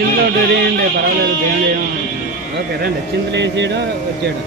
చింతలో అండి పర్వాలేదు దేవుడు ఏమో. ఓకే రండి. చింతలు వేసేయడం వచ్చేయడం.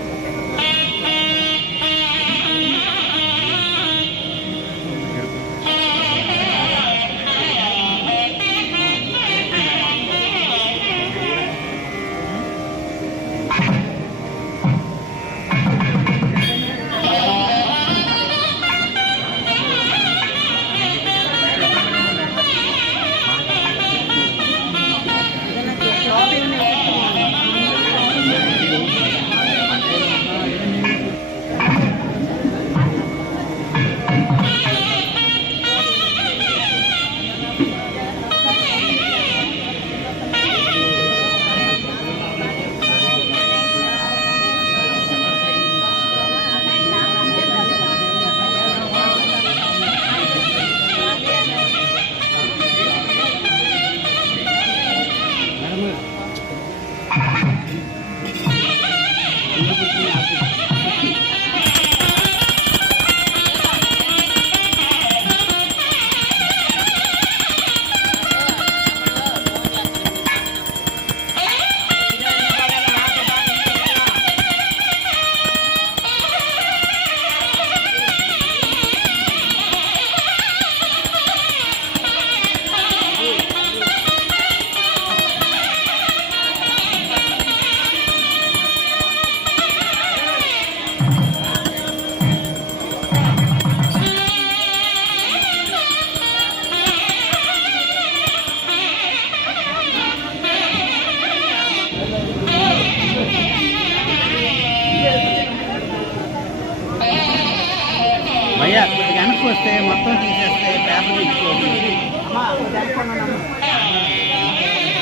అయ్యా కొద్దిగా వెనక్కి వస్తే మొత్తం తీసేస్తే పేపర్ తీసుకోండి.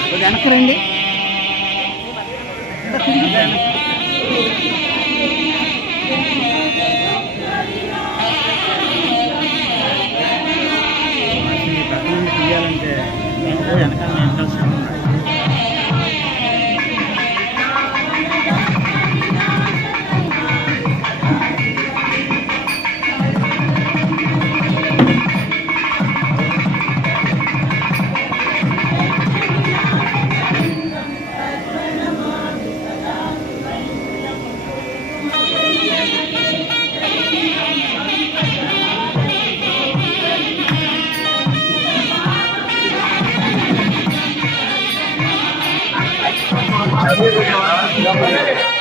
కొద్దిగా వెనక్కి రండి. Gracias.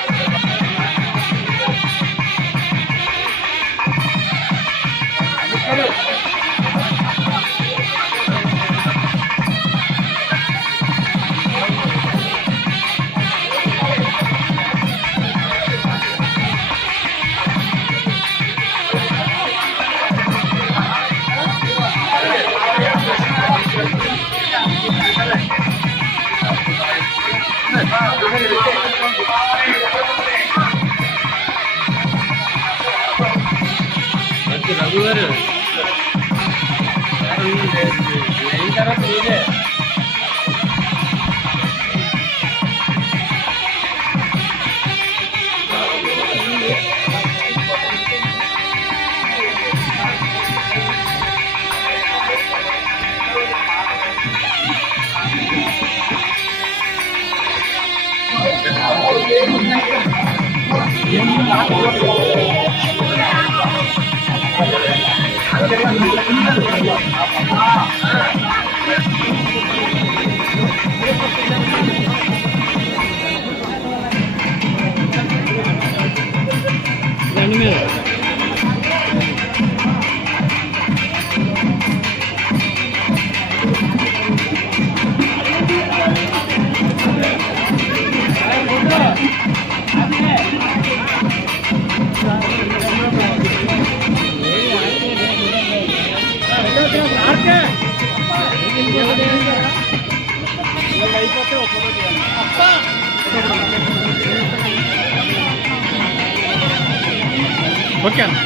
るいいですね。いいからっていいねいい మీరే రండి ఓకే అన్న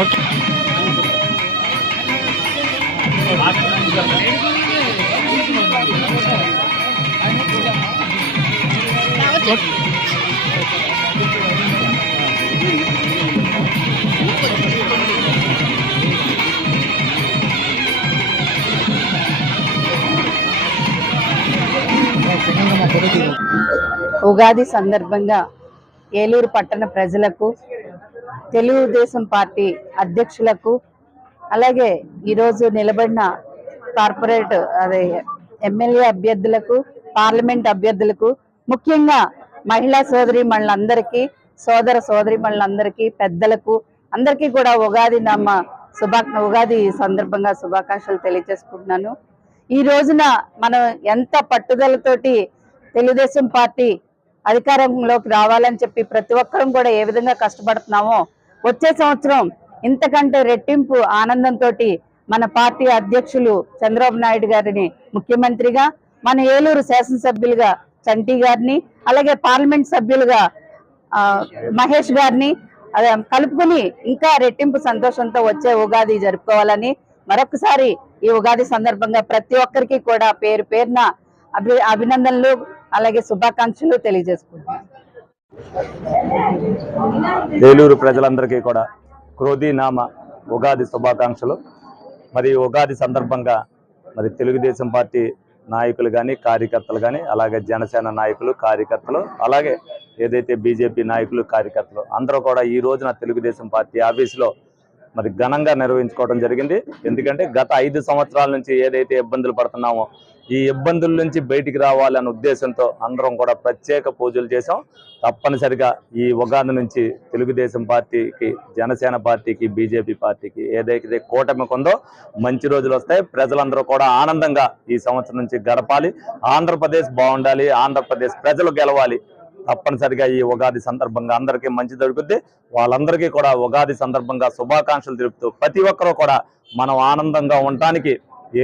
ఓకే ఉగాది సందర్భంగా ఏలూరు పట్టణ ప్రజలకు తెలుగుదేశం పార్టీ అధ్యక్షులకు అలాగే ఈరోజు నిలబడిన కార్పొరేట్ అదే ఎమ్మెల్యే అభ్యర్థులకు పార్లమెంట్ అభ్యర్థులకు ముఖ్యంగా మహిళా సోదరి మళ్ళందరికీ సోదర సోదరి మళ్ళందరికీ పెద్దలకు అందరికీ కూడా ఉగాది నామ శుభా ఉగాది సందర్భంగా శుభాకాంక్షలు తెలియజేసుకుంటున్నాను. ఈ రోజున మనం ఎంత పట్టుదలతోటి తెలుగుదేశం పార్టీ అధికారంలోకి రావాలని చెప్పి ప్రతి ఒక్కరం కూడా ఏ విధంగా కష్టపడుతున్నామో వచ్చే సంవత్సరం ఇంతకంటే రెట్టింపు ఆనందంతో మన పార్టీ అధ్యక్షులు చంద్రబాబు నాయుడు గారిని ముఖ్యమంత్రిగా మన ఏలూరు శాసనసభ్యులుగా చంటి గారిని అలాగే పార్లమెంట్ సభ్యులుగా మహేష్ గారిని కలుపుకుని ఇంకా రెట్టింపు సంతోషంతో వచ్చే ఉగాది జరుపుకోవాలని మరొకసారి ఈ ఉగాది సందర్భంగా ప్రతి ఒక్కరికి కూడా పేరు పేరున అభి అభినందనలు అలాగే శుభాకాంక్షలు తెలియజేసుకుంటున్నాను. ఏలూరు ప్రజలందరికీ కూడా క్రోధీనామ ఉగాది శుభాకాంక్షలు. మరి ఉగాది సందర్భంగా మరి తెలుగుదేశం పార్టీ నాయకులు కానీ కార్యకర్తలు కానీ అలాగే జనసేన నాయకులు కార్యకర్తలు అలాగే ఏదైతే బీజేపీ నాయకులు కార్యకర్తలు అందరూ కూడా ఈ రోజున తెలుగుదేశం పార్టీ ఆఫీసులో మరి ఘనంగా నిర్వహించుకోవడం జరిగింది. ఎందుకంటే గత ఐదు సంవత్సరాల నుంచి ఏదైతే ఇబ్బందులు పడుతున్నామో ఈ ఇబ్బందుల నుంచి బయటికి రావాలనే ఉద్దేశంతో అందరం కూడా ప్రత్యేక పూజలు చేశాం. తప్పనిసరిగా ఈ ఉగాది నుంచి తెలుగుదేశం పార్టీకి జనసేన పార్టీకి బీజేపీ పార్టీకి ఏదైతే కూటమి ఉందో మంచి రోజులు వస్తాయి. ప్రజలందరూ కూడా ఆనందంగా ఈ సంవత్సరం నుంచి గడపాలి. ఆంధ్రప్రదేశ్ బాగుండాలి. ఆంధ్రప్రదేశ్ ప్రజలు గెలవాలి. తప్పనిసరిగా ఈ ఉగాది సందర్భంగా అందరికీ మంచి దొరుకుద్ది వాళ్ళందరికీ కూడా ఉగాది సందర్భంగా శుభాకాంక్షలు తెలుపుతూ ప్రతి ఒక్కరూ కూడా మనం ఆనందంగా ఉండటానికి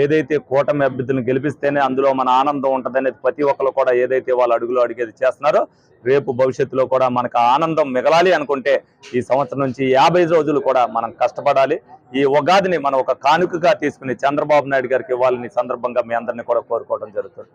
ఏదైతే కూటమి అభ్యర్థులను గెలిపిస్తేనే అందులో మన ఆనందం ఉంటుందనేది ప్రతి ఒక్కరు కూడా ఏదైతే వాళ్ళు అడుగులు అడిగేది చేస్తున్నారో రేపు భవిష్యత్తులో కూడా మనకు ఆనందం మిగలాలి అనుకుంటే ఈ సంవత్సరం నుంచి యాభై రోజులు కూడా మనం కష్టపడాలి. ఈ ఉగాదిని మనం ఒక కానుకగా తీసుకుని చంద్రబాబు నాయుడు గారికి ఇవ్వాలని సందర్భంగా మీ అందరినీ కూడా కోరుకోవడం జరుగుతుంది.